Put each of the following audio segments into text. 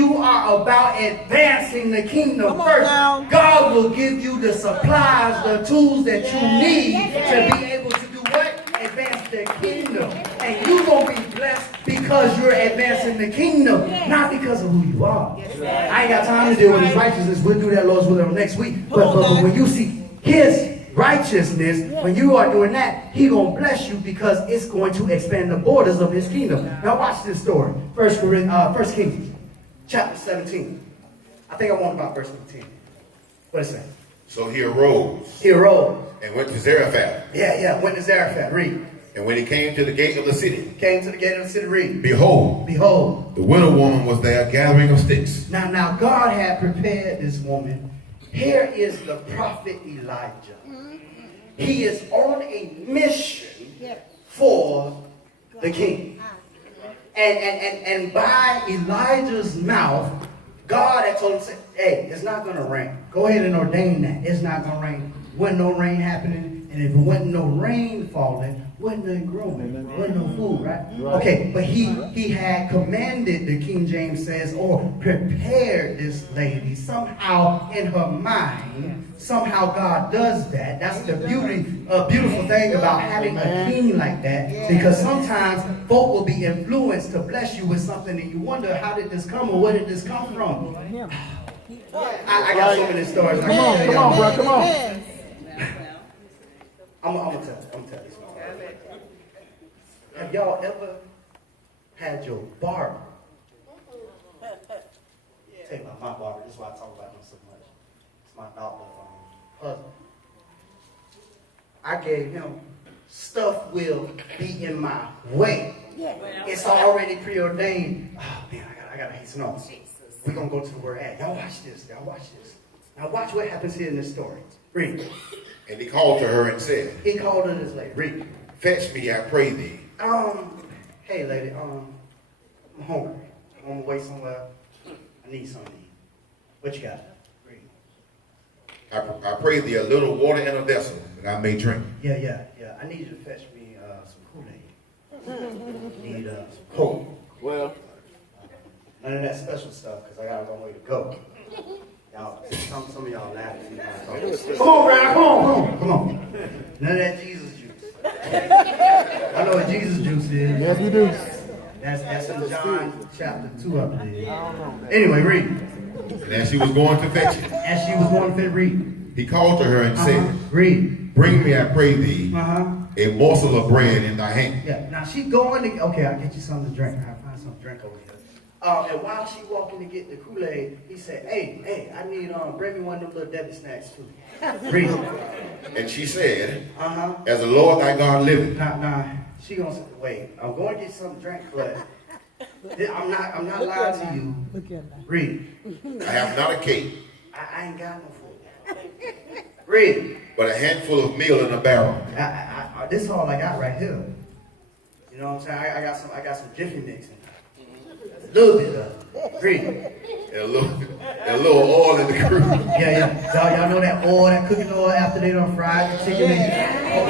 you are about advancing the kingdom first, God will give you the supplies, the tools that you need to be able to do what? Advance the kingdom. And you're going to be blessed because you're advancing the kingdom, not because of who you are. I ain't got time to deal with his righteousness. We'll do that, Lord's will, next week. But when you see his righteousness, when you are doing that, he's going to bless you because it's going to expand the borders of his kingdom. Now watch this story. First Kings, chapter 17. I think I want about verse 15. What is that? So he arose. He arose. And went to Zarephath. Yeah, went to Zarephath. Read. And when he came to the gate of the city. Came to the gate of the city. Read. Behold. The widow woman was there gathering of sticks. Now God had prepared this woman. Here is the prophet Elijah. He is on a mission for the king. And by Elijah's mouth, God had told him, hey, it's not going to rain. Go ahead and ordain that. It's not going to rain. Wasn't no rain happening. And if it wasn't no rain falling, wasn't no growing. Wasn't no food, right? Okay, but he had commanded, the King James says, or prepared this lady somehow in her mind. Somehow God does that. That's the beautiful thing about having a king like that. Because sometimes folk will be influenced to bless you with something and you wonder, how did this come or where did this come from? I got so many stories. Come on, bro, come on. I'm gonna tell this one. Have y'all ever had your barber? Tell you about my barber. This is why I talk about him so much. It's my daughter's husband. I gave him stuff will be in my way. It's already preordained. Oh man, I gotta hasten on. We're gonna go to the word ad. Y'all watch this. Now watch what happens here in this story. Read. And he called to her and said. He called her this lady. Read. Fetch me, I pray thee. Hey lady, I'm hungry. I'm on my way somewhere. I need something to eat. What you got? Read. I pray thee a little water in a vessel that I may drink. Yeah. I need you to fetch me some Kool-Aid. Need some Coke. Well, none of that special stuff because I got a long way to go. Y'all, some of y'all laughing. Come on, Brad, come on. None of that Jesus juice. I know what Jesus juice is. yes, we do. That's in John chapter 2 up there. Anyway, read. And as she was going to fetch it, read. He called to her and said, Read. Bring me, I pray thee, a morsel of bread in thy hand. Yeah, now she going to, okay, I'll get you something to drink. I'll find something to drink over here. And while she walking to get the Kool-Aid, he said, hey, I need, bring me one of them little Debbie snacks too. Read. And she said, As the Lord thy God liveth. Nah, she gonna say, wait, I'm going to get something to drink, but I'm not lying to you. Read. I have not a cake. I ain't got no food. Read. But a handful of meal in a barrel. This is all I got right here. You know what I'm saying? I got some Jiffy Mix in. A little bit of it. Read. And a little oil in the cruise. Yeah. Y'all know that oil, that cooking oil after they done fried the chicken.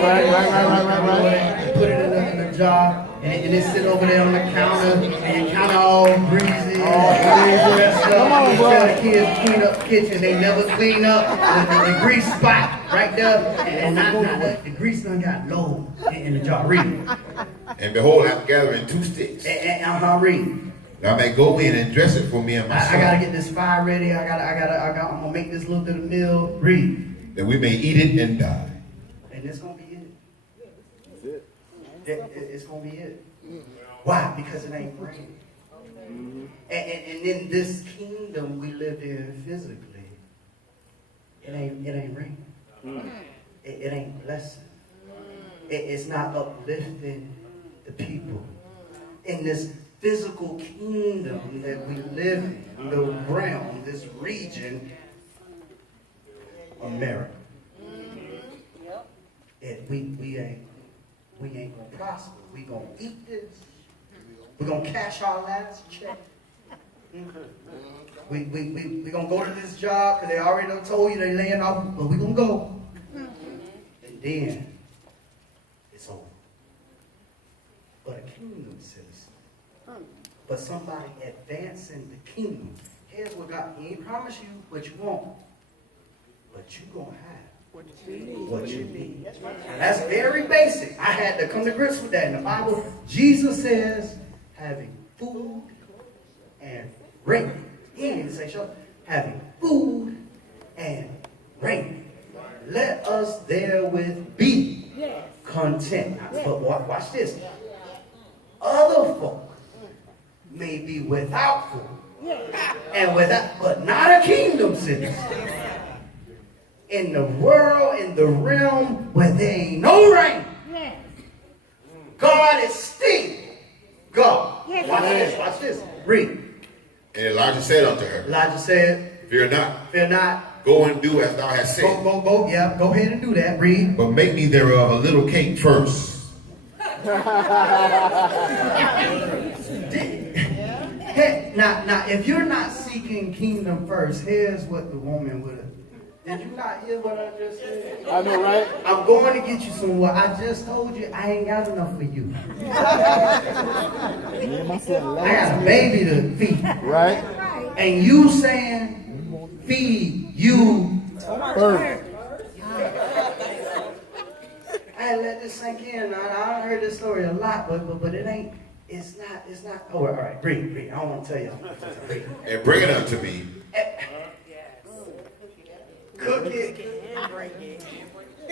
Right. Put it in the jar and it sit over there on the counter and your counter all greasy. Come on, bro. Tell the kids clean up the kitchen. They never clean up the grease spot right there. And not the grease done got low in the jar. Read. And behold, I'm gathering 2 sticks. Read. Now I may go in and dress it for me and my son. I gotta get this fire ready. I'm gonna make this little bit of meal. Read. That we may eat it and die. And it's gonna be it. It's gonna be it. Why? Because it ain't raining. And in this kingdom we live in physically, it ain't raining. It ain't blessing. It's not uplifting the people. In this physical kingdom that we live in, the realm, this region, America. We ain't gonna prosper. We gonna eat this. We gonna cash our last check. We gonna go to this job because they already done told you they laying off, but we gonna go. And then it's over. But a kingdom citizen, but somebody advancing the kingdom. Here's what God, he ain't promise you what you want, but you gonna have what you need. Now, that's very basic. I had to come to grips with that. In the Bible, Jesus says, having food and raiment. He didn't even say shelter. Having food and raiment. Let us therewith be content. But watch this. Other folk may be without food and without, but not a kingdom citizen. In the world, in the realm where there ain't no rain, God is still God. Watch this. Read. And Elijah said unto her, Elijah said, Fear not. fear not. Go and do as thou hast said. Go. Yeah, go ahead and do that. Read. But make me thereof a little cake first. Now, if you're not seeking kingdom first, here's what the woman would have. Did you not hear what I just said? I know, right? I'm going to get you some what I just told you. I ain't got enough for you. Me and my son, I got a baby to feed. right? And you saying, feed you First. I let this sink in. I heard this story a lot, but it ain't. It's not. Oh, all right. Read. I don't want to tell y'all. Read. And bring it unto me. Cook it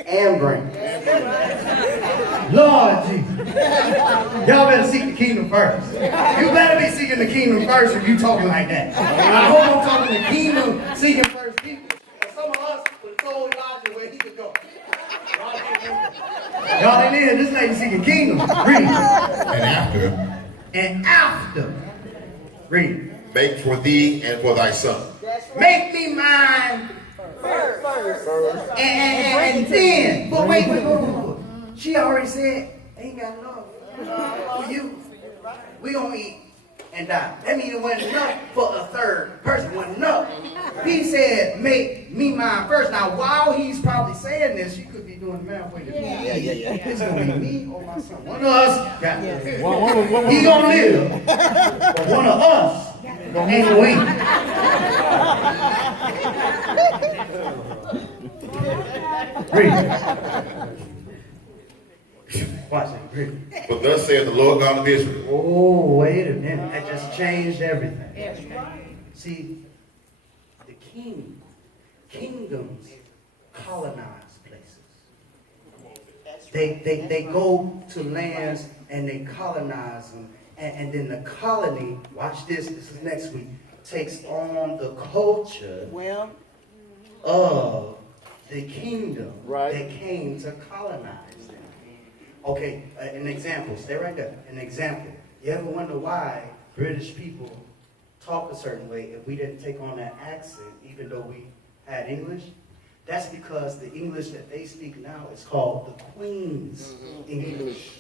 and bring it. Lord Jesus. Y'all better seek the kingdom first. You better be seeking the kingdom first if you talking like that. I hope I'm talking the kingdom seeking first people. And some of us would have told Elijah where he could go. Y'all ain't in. This lady seeking kingdom. Read. And after, Read. make for thee and for thy son. Make me mine first. And then. But wait. She already said, ain't got enough for you. We gonna eat and die. That means it wasn't enough for a third person. It wasn't enough. He said, make me mine first. Now, while he's probably saying this, you could be doing the math. Wait a minute. Yeah. It's gonna be me or my son. One of us got this. He gonna live. But one of us ain't gonna eat. Read. Watch it. Read. But thus saith the Lord God of Israel. Oh, wait a minute. That just changed everything. See, the kingdoms colonize places. They go to lands and they colonize them. And then the colony, watch this is next week, takes on the culture of the kingdom that came to colonize them. Okay, an example. Stay right there. An example. You ever wonder why British people talk a certain way if we didn't take on that accent, even though we had English? That's because the English that they speak now is called the Queen's English.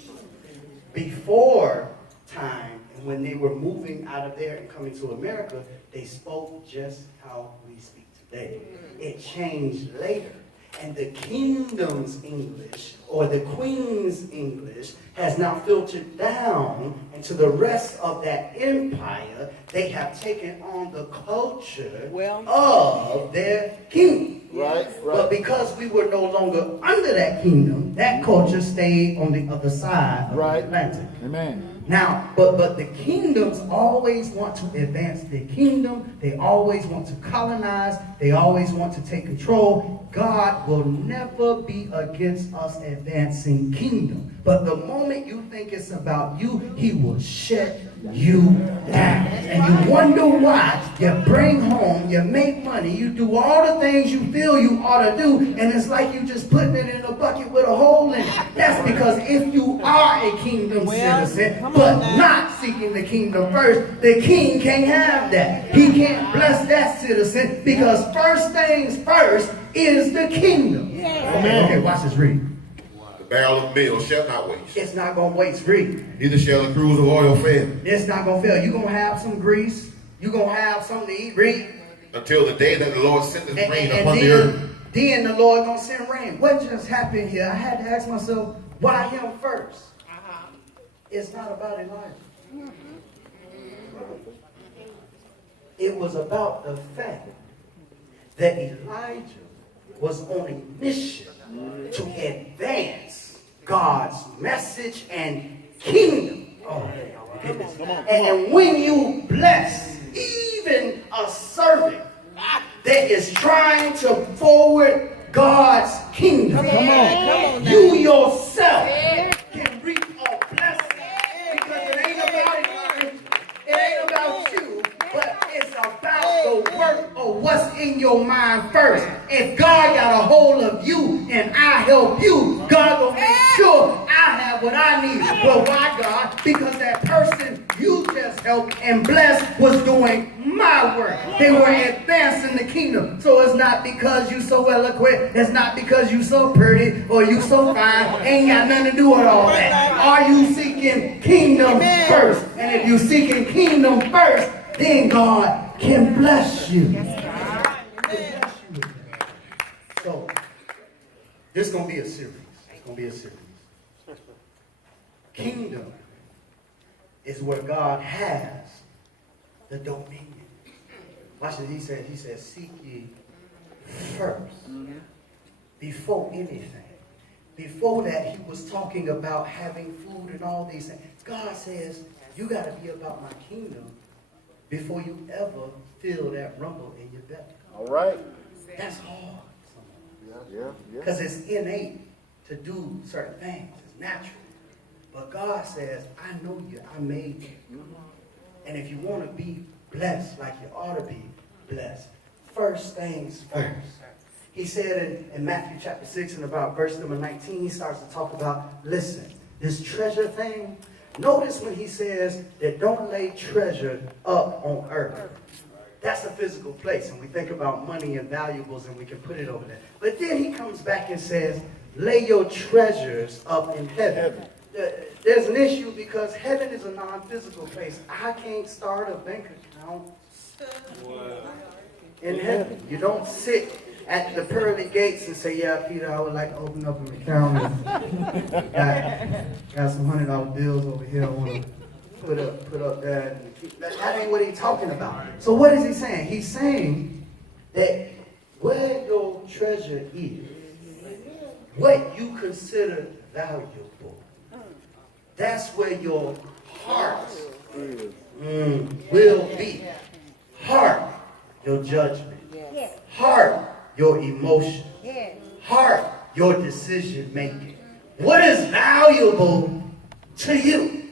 Before time, and when they were moving out of there and coming to America, they spoke just how we speak today. It changed later. And the kingdom's English, or the Queen's English, has now filtered down into the rest of that empire. They have taken on the culture of their kingdom. Right. But because we were no longer under that kingdom, that culture stayed on the other side of the Atlantic. Amen. Now, but the kingdoms always want to advance their kingdom. They always want to colonize. They always want to take control. God will never be against us advancing kingdom. But the moment you think it's about you, he will shut you down. And you wonder why. You bring home, you make money, you do all the things you feel you ought to do, and it's like you just putting it in a bucket with a hole in it. That's because if you are a kingdom citizen, but not seeking the kingdom first, the king can't have that. He can't bless that citizen because first things first is the kingdom. Okay, watch this. Read. The barrel of meal shall not waste. It's not going to waste. Read. Neither shall the cruse of oil fail. It's not going to fail. You're going to have some grease. You're going to have something to eat. Read. Until the day that the Lord sendeth rain And upon the earth. Then the Lord going to send rain. What just happened here? I had to ask myself, why him first? It's not about Elijah. It was about the fact that Elijah was on a mission to advance God's message and kingdom. Oh, my goodness. And when you bless even a servant that is trying to forward God's kingdom, you yourself can reap a blessing, because it ain't about you, but it's about the work of what's in your mind first. If God got a hold of you and I help you, God will make sure I have what I need. Well, why, God? Because that person you just helped and blessed was doing my work. They were advancing the kingdom. So it's not because you so eloquent. It's not because you so pretty or you so fine. Ain't got nothing to do with all that. Are you seeking kingdom first? And if you're seeking kingdom first, then God can bless you. So, this is going to be a series. It's going to be a series. Kingdom is where God has the dominion. Watch it. He said, seek ye first. Before anything. Before that, he was talking about having food and all these things. God says, you got to be about my kingdom before you ever feel that rumble in your belly. All right. That's hard. Yeah. Because it's innate to do certain things. It's natural. But God says, I know you. I made you. And if you want to be blessed like you ought to be blessed, first things first. He said in Matthew chapter 6 and about verse number 19, he starts to talk about, listen, this treasure thing. Notice when he says that don't lay treasure up on earth. That's a physical place, and we think about money and valuables, and we can put it over there. But then he comes back and says, lay your treasures up in heaven. There's an issue because heaven is a non-physical place. I can't start a bank account in heaven. You don't sit at the pearly gates and say, yeah, Peter, I would like to open up an account. Got some $100 bills over here I want to put up there. That ain't what he's talking about. So what is he saying? He's saying that where your treasure is, what you consider valuable, that's where your heart will be. Heart, your judgment. Heart, your emotion. Heart, your decision making. What is valuable to you?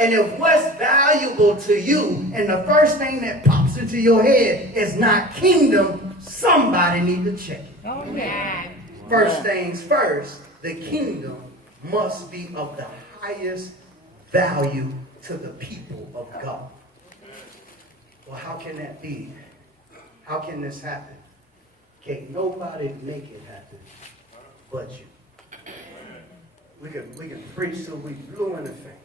And if what's valuable to you and the first thing that pops into your head is not kingdom, somebody need to check it. First things first, the kingdom must be of the highest value to the people of God. Well, how can that be? How can this happen? Can't nobody make it happen but you. We can preach till we blue in the face.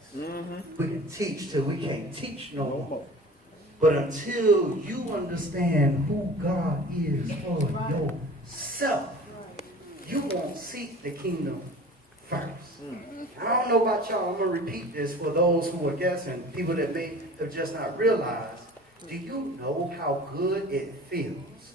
We can teach till we can't teach no more. But until you understand who God is for yourself, you won't seek the kingdom first. I don't know about y'all. I'm going to repeat this for those who are guessing, people that may have just not realized. Do you know how good it feels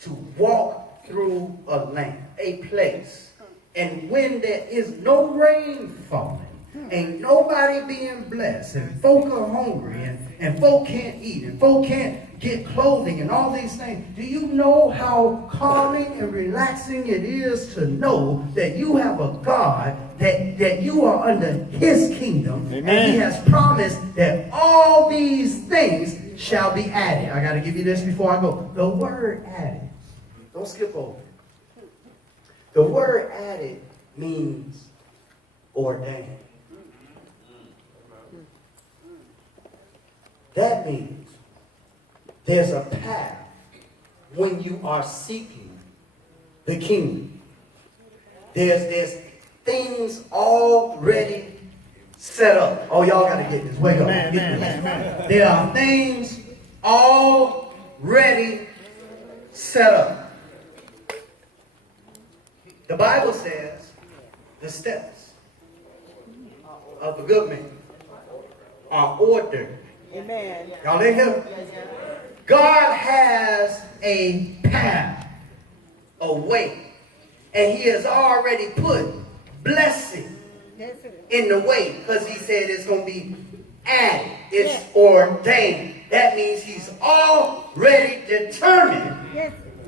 to walk through a land, a place, and when there is no rain falling, ain't nobody being blessed, and folk are hungry, and folk can't eat, and folk can't get clothing, and all these things. Do you know how calming and relaxing it is to know that you have a God, that you are under his kingdom, Amen. And he has promised that all these things shall be added. I got to give you this before I go. The word added, don't skip over it. The word added means ordained. That means there's a path when you are seeking the kingdom. There's things already set up. Oh, y'all got to get this. Wake up. Man. There are things already set up. The Bible says the steps of a good man are ordered Amen. Y'all in here? God has a path, a way, and he has already put blessing in the way because he said it's going to be added. It's ordained. That means he's already determined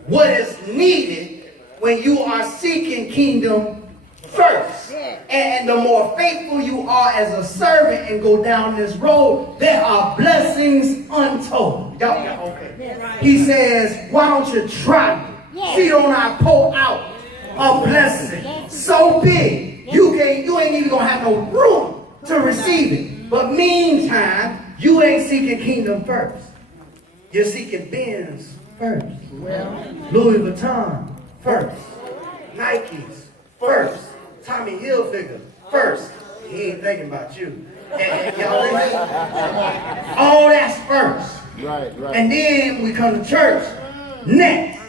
what is needed when you are seeking kingdom first. And the more faithful you are as a servant and go down this road, there are blessings untold. Y'all, okay. He says, why don't you try it? See, don't I pour out a blessing so big you ain't even gonna have no room to receive it. But meantime, you ain't seeking kingdom first. You're seeking Benz first. Louis Vuitton first. Nikes first. Tommy Hilfiger first. He ain't thinking about you. And y'all listen? All that's first. Right. And then we come to church next.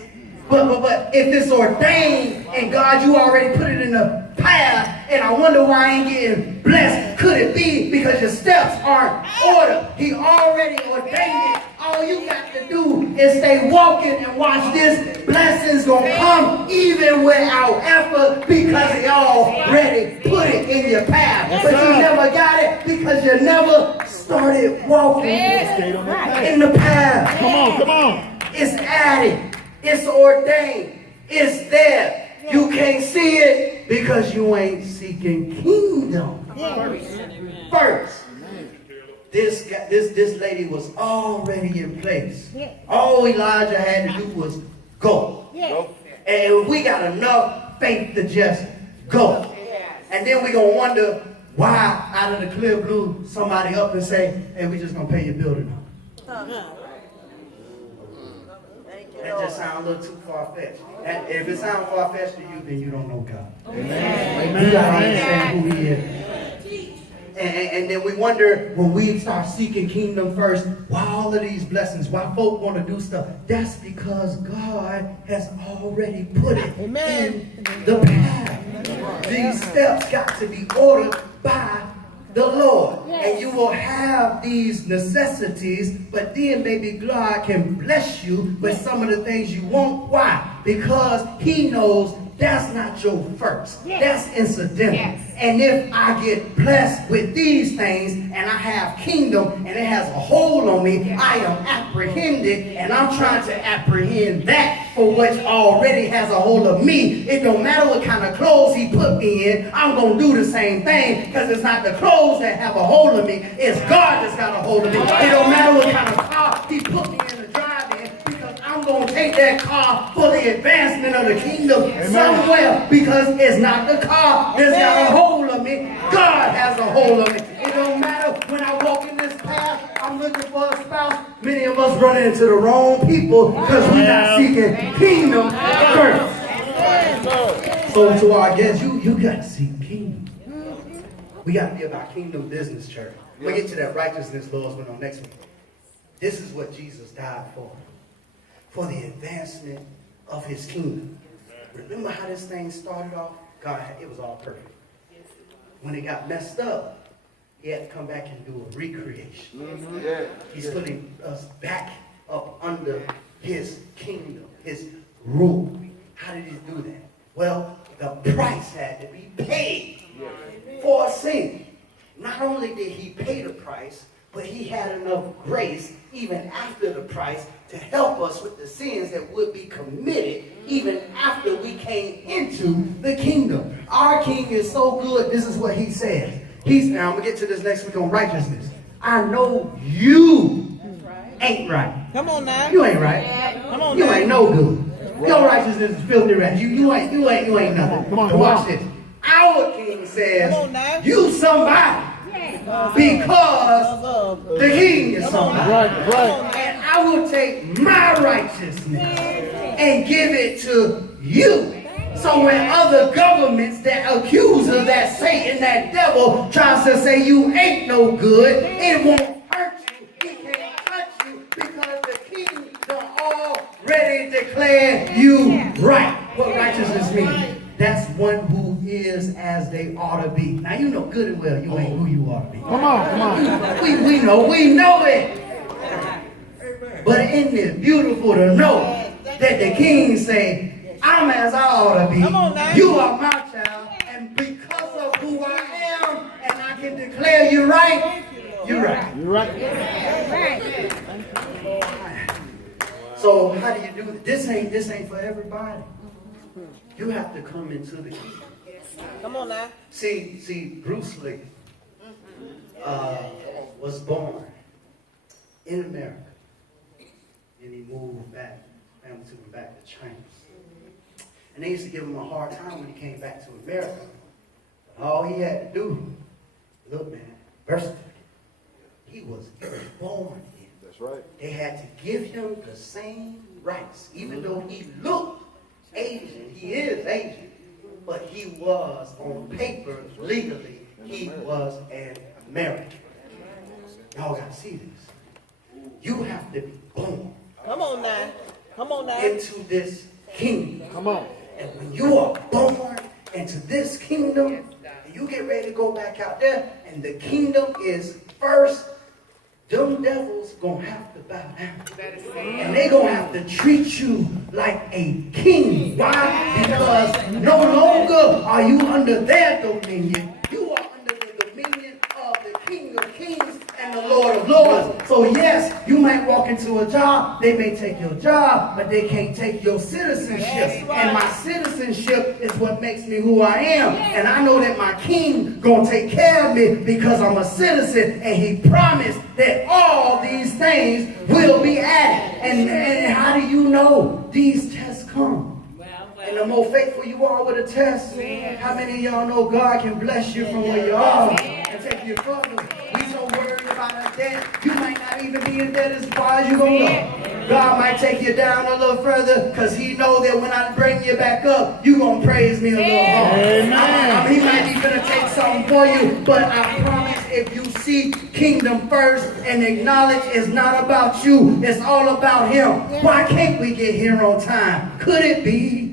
But if it's ordained and God, you already put it in the path, and I wonder why I ain't getting blessed. Could it be because your steps aren't ordered? He already ordained it. All you got to do is stay walking and watch this. Blessings gonna come even without effort because he already put it in your path. But you never got it because you never started walking in the path. Come on. It's added. It's ordained. It's there. You can't see it because you ain't seeking kingdom first. This lady was already in place. All Elijah had to do was go. And we got enough faith to just go. And then we're going to wonder why out of the clear blue somebody up and say, hey, we just going to pay your building up. That just sounds a little too far-fetched. And if it sounds far-fetched to you, then you don't know God. You got to understand who he is. And then we wonder when we start seeking kingdom first, why all of these blessings, why folk want to do stuff. That's because God has already put it in the path. These steps got to be ordered by the Lord. And you will have these necessities, but then maybe God can bless you with some of the things you want. Why? Because he knows that's not your first. That's incidental. And if I get blessed with these things and I have kingdom and it has a hold on me, I am apprehended and I'm trying to apprehend that for what already has a hold of me. It don't matter what kind of clothes he put me in, I'm going to do the same thing because it's not the clothes that have a hold of me, it's God that's got a hold of me. It don't matter what kind of car he put me in to drive in because I'm going to take that car for the advancement of the kingdom somewhere because it's not the car that's got a hold of me. God has a hold of me. It don't matter when I walk in this path, I'm looking for a spouse. Many of us run into the wrong people because we're not seeking kingdom first. So to our guests, you got to seek kingdom. We got to be about kingdom business, church. We'll get to that righteousness, Lord's on next week. This is what Jesus died for the advancement of his kingdom. Remember how this thing started off? God, it was all perfect. When it got messed up, he had to come back and do a recreation. He's putting us back up under his kingdom, his rule. How did he do that? Well, the price had to be paid for sin. Not only did he pay the price, but he had enough grace even after the price to help us with the sins that would be committed even after we came into the kingdom. Our king is so good. This is what he says. Now I'm going to get to this next week on righteousness. I know you ain't right. Come on now. You ain't right. Come on You now. ain't no good. Your righteousness is filthy rags. You ain't nothing. Come on, But watch this. Our king says, you somebody. Because the king is somebody. Right. And I will take my righteousness and give it to you. So when other governments, that accuser, that Satan, that devil tries to say you ain't no good, it won't hurt you. He can't touch you because the king done already declared you right. What righteousness means? that's one who is as they ought to be. Now you know good and well you ain't who you ought to be. Come on. We know it. But isn't it beautiful to know that the king say, I'm as I ought to be. You are my child, and because of who I am, and I can declare you right, you're right. You're right. So how do you do this? This ain't for everybody. You have to come into the kingdom. Come on now. See, Bruce Lee was born in America, and he moved back. Family took him back to China, and they used to give him a hard time when he came back to America. But all he had to do, look, man, birth certificate. He was born in. That's right. They had to give him the same rights, even though he looked Asian. He is Asian, but he was on paper legally. He was an American. Y'all gotta see this. You have to be born. Come on now. Come on now. Into this kingdom. Come on. And when you are born into this kingdom, and you get ready to go back out there, and the kingdom is first, them devils gonna have to bow down. And they gonna have to treat you like a king. Why? Because no longer are you under their dominion. You are under the dominion of the King of Kings and the Lord of Lords. So yes, you might walk into a job, they may take your job, but they can't take your citizenship. And my citizenship is what makes me who I am. And I know that my king gonna take care of me because I'm a citizen, and he promised that all these things will be added. And how do you know these tests come? And the more faithful you are with a test, how many of y'all know God can bless you from where you are and take you further? We so worried about our debt, you might not even be in debt as far as you're going to go. God might take you down a little further because he know that when I bring you back up, you're going to praise me a little harder. He might be going to take something for you, but I promise if you seek kingdom first and acknowledge it's not about you, it's all about him. Why can't we get here on time? Could it be?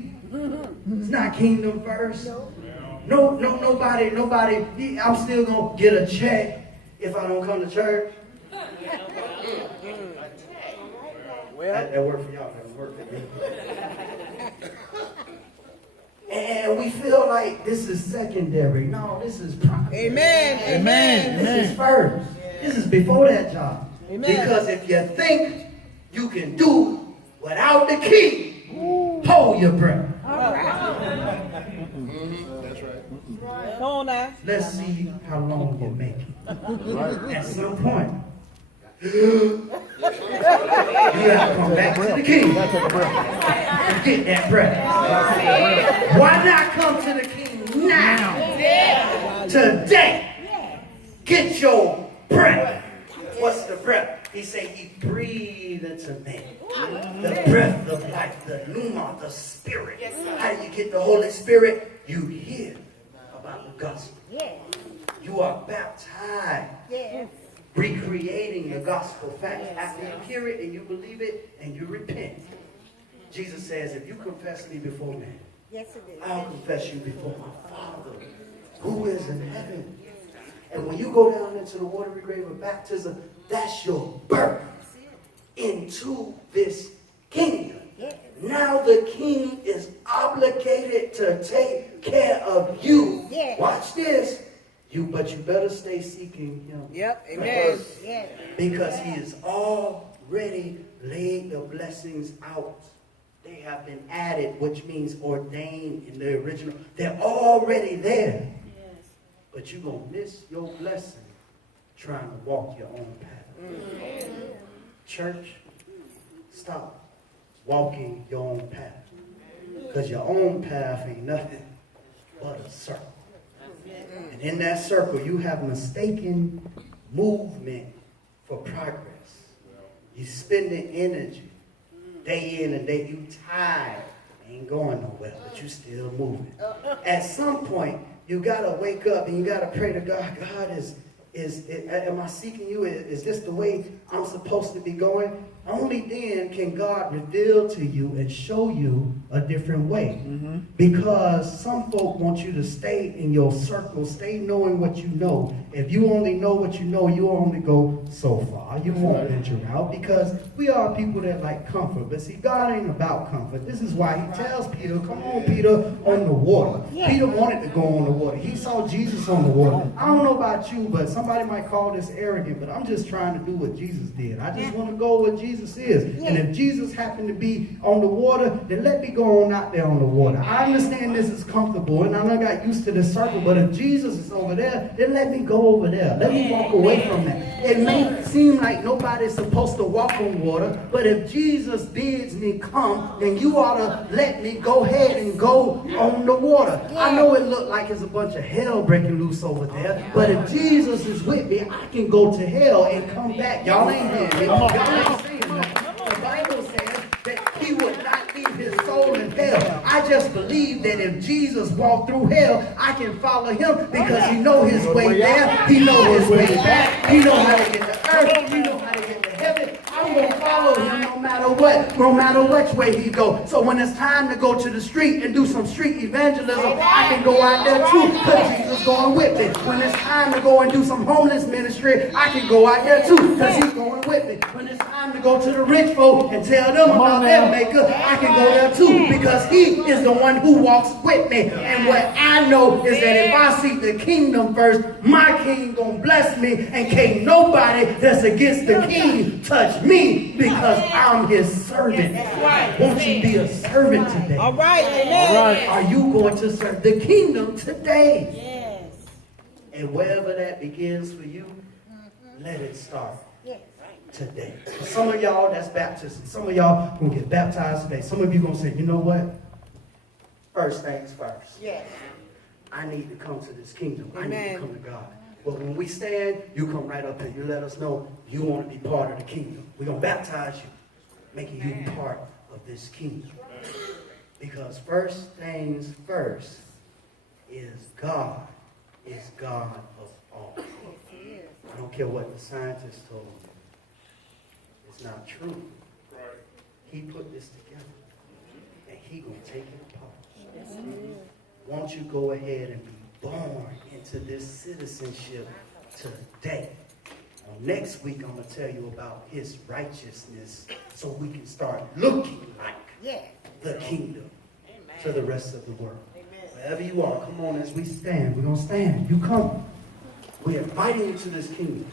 It's not kingdom first. Nobody. I'm still gonna get a check if I don't come to church. That worked for y'all. That worked for me. And we feel like this is secondary. No, this is primary. Amen. This is first. This is before that job. Because if you think you can do without the key, hold your breath. That's right. Come on now. Let's see how long you make it. At some point, you have to come back to the king and get that breath. Why not come to the king now? Today. Get your breath. What's the breath? He said he breathed into me. The breath of life, the pneuma, the spirit. How do you get the Holy Spirit? You hear about the gospel. You are baptized. Recreating the gospel facts. After you hear it and you believe it and you repent. Jesus says, if you confess me before men, I'll confess you before my Father who is in heaven. And when you go down into the watery grave of baptism, that's your birth into this kingdom. Now the king is obligated to take care of you. Watch this. But you better stay seeking him. Amen. Because he has already laid the blessings out. They have been added, which means ordained in the original. They're already there. But you're going to miss your blessing trying to walk your own path. Church, stop walking your own path. Because your own path ain't nothing but a circle. And in that circle, you have mistaken movement for progress. You spending energy day in and day. You tired. Ain't going nowhere, but you still moving. At some point, you got to wake up and you got to pray to God. God, am I seeking you? Is this the way I'm supposed to be going? only then can God reveal to you and show you a different way. Because some folk want you to stay in your circle, stay knowing what you know. If you only know what you know, you only go so far. You won't venture out because we are people that like comfort. But see, God ain't about comfort. This is why he tells Peter, come on, Peter, on the water. Peter wanted to go on the water. He saw Jesus on the water. I don't know about you, but somebody might call this arrogant, but I'm just trying to do what Jesus did. I just want to go where Jesus is. And if Jesus happened to be on the water, then let me go on out there on the water. I understand this is comfortable, and I got used to this circle, but if Jesus is over there, then let me go over there. Let me walk away from that. It may seem like nobody's supposed to walk on water, but if Jesus bids me come, then you ought to let me go ahead and go on the water. I know it looked like it's a bunch of hell breaking loose over there, but if Jesus is with me, I can go to hell and come back. Y'all ain't hearing me. Y'all ain't saying that. The Bible says that he would not leave his soul in hell. I just believe that if Jesus walked through hell, I can follow him because he know his way there, he know his way back, he know how to get to earth, he know how to get to heaven. I'm going to follow him no matter which way he go. So when it's time to go to the street and do some street evangelism, I can go out there too because Jesus going with me. When it's time to go and do some homeless ministry, I can go out there too because he's going with me. When it's time to go to the rich folk and tell them about their maker, I can go there too because he is the one who walks with me. And what I know is that if I seek the kingdom first, my king gonna bless me, and can't nobody that's against the king touch me because I'm his servant. Won't you be a servant today? All right. Amen. Are you going to serve the kingdom today? Yes. And wherever that begins for you, let it start today. For some of y'all, that's baptism. Some of y'all gonna get baptized today. Some of you gonna say, you know what? First things first. Yes. I need to come to this kingdom. Amen. I need to come to God. But when we stand, you come right up here. You let us know you want to be part of the kingdom. We're going to baptize you, making you part of this kingdom. Because first things first is God of all. I don't care what the scientists told me. It's not true. He put this together, and he going to take it apart. Won't you go ahead and be born into this citizenship today? Next week, I'm going to tell you about his righteousness so we can start looking like the kingdom to the rest of the world. Wherever you are, come on as we stand. We're going to stand. You come. We're inviting you to this kingdom.